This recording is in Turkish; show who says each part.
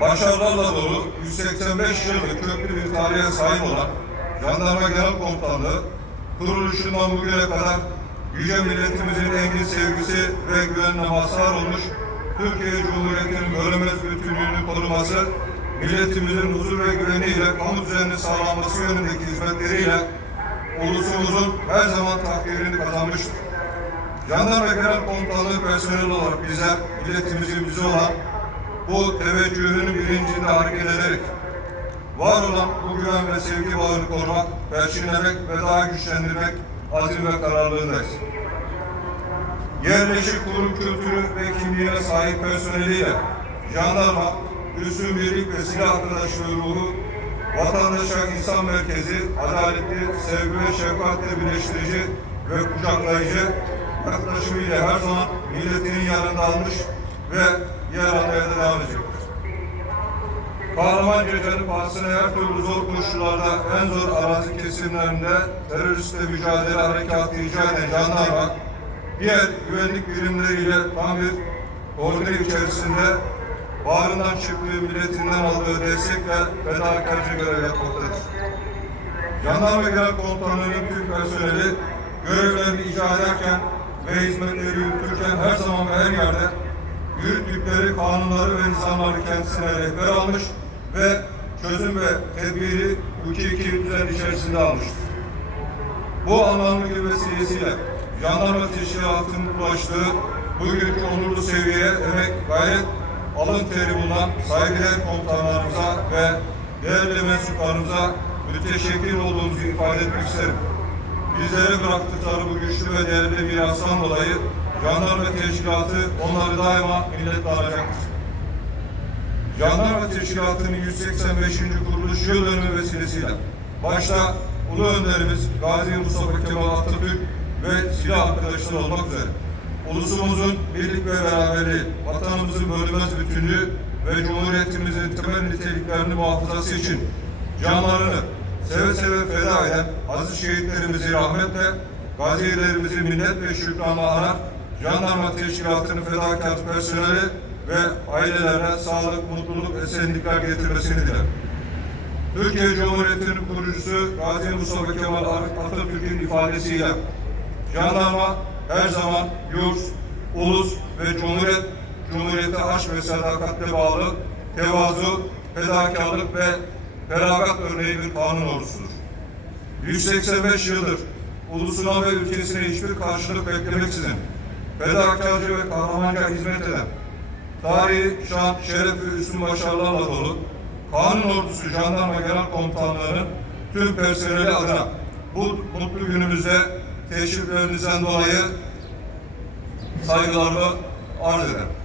Speaker 1: başarılarla dolu 185 yıllık köklü bir tarihe sahip olan Jandarma Genel Komutanlığı kuruluşundan bugüne kadar yüce milletimizin engin sevgisi ve güvenine mazhar olmuş Türkiye Cumhuriyeti'nin bölünmez bütünlüğünü koruması, milletimizin huzur ve güveniyle kamu düzenini sağlanması yönündeki hizmetleriyle ulusumuzun her zaman takdirini kazanmıştır. Jandarma Genel Komutanlığı personeli olarak bizler, milletimizin bize olan bu teveccühünün bilincinde hareket ederek var olan bu güven ve sevgi bağını korumak, perçinlemek ve daha güçlendirmek azim ve kararlılığındayız. Yerleşik kurum kültürü ve kimliğine sahip personeliyle jandarma, üstün birlik ve silah arkadaşlığı ruhu, vatandaşa insan merkezi, adaletli, sevgi ve şefkatle birleştirici ve kucaklayıcı yaklaşımıyla her zaman milletinin yanında almış ve yer almaya devam edecektir. Kahramanca canı pahasına her türlü zor koşullarda en zor arazi kesimlerinde teröristle mücadele harekatı icra eden jandarma, diğer güvenlik birimleriyle tam bir koordine içerisinde bağrından çıktığı milletinden aldığı destekle fedakarca görev yapmaktadır. Jandarma Genel Komutanlığı'nın tüm personeli görevlerini icra ederken ve hizmetleri yürütürken her zaman ve her yerde yürüttükleri kanunları ve nizamları kendisine rehber almış ve çözüm ve tedbiri hukuki düzen içerisinde almıştır. Bu anlamlı bir vesilesiyle jandarma teşkilatının ulaştığı bugünkü onurlu seviyeye emek, gayret, alın teri bulunan saygıdeğer komutanlarımıza ve değerli mensuplarımıza müteşekkir olduğumuzu ifade etmek isterim. Bizlere bıraktıkları bu güçlü ve değerli mirastan dolayı jandarma teşkilatı onları daima milletle anacaktır. Jandarma Teşkilatı'nın 185. kuruluş yıl dönümü vesilesiyle başta Ulu Önderimiz Gazi Mustafa Kemal Atatürk ve silah arkadaşları olmak üzere ulusumuzun birlik ve beraberliği, vatanımızın bölünmez bütünlüğü ve Cumhuriyetimizin temel niteliklerini muhafazası için canlarını seve seve feda eden aziz şehitlerimizi rahmetle, gazilerimizi minnet ve şükranla anar, Jandarma Teşkilatı'nın fedakar personeli ve ailelerine sağlık, mutluluk, esenlikler getirmesini dilerim. Türkiye Cumhuriyeti'nin kurucusu Gazi Mustafa Kemal Atatürk'ün ifadesiyle jandarma her zaman yurt, ulus ve cumhuriyet, cumhuriyete aşk ve sadakatle bağlı, tevazu, fedakarlık ve feragat örneği bir kanun ordusudur. 185 yıldır ulusuna ve ülkesine hiçbir karşılık beklemeksizin fedakarca ve kahramanca hizmet eden, tarihi, şan, şeref ve üstün başarılarla dolu Kanun Ordusu Jandarma Genel Komutanlığı'nın tüm personeli adına bu mutlu günümüzde teşriflerinizden dolayı saygılarımı arz ederim.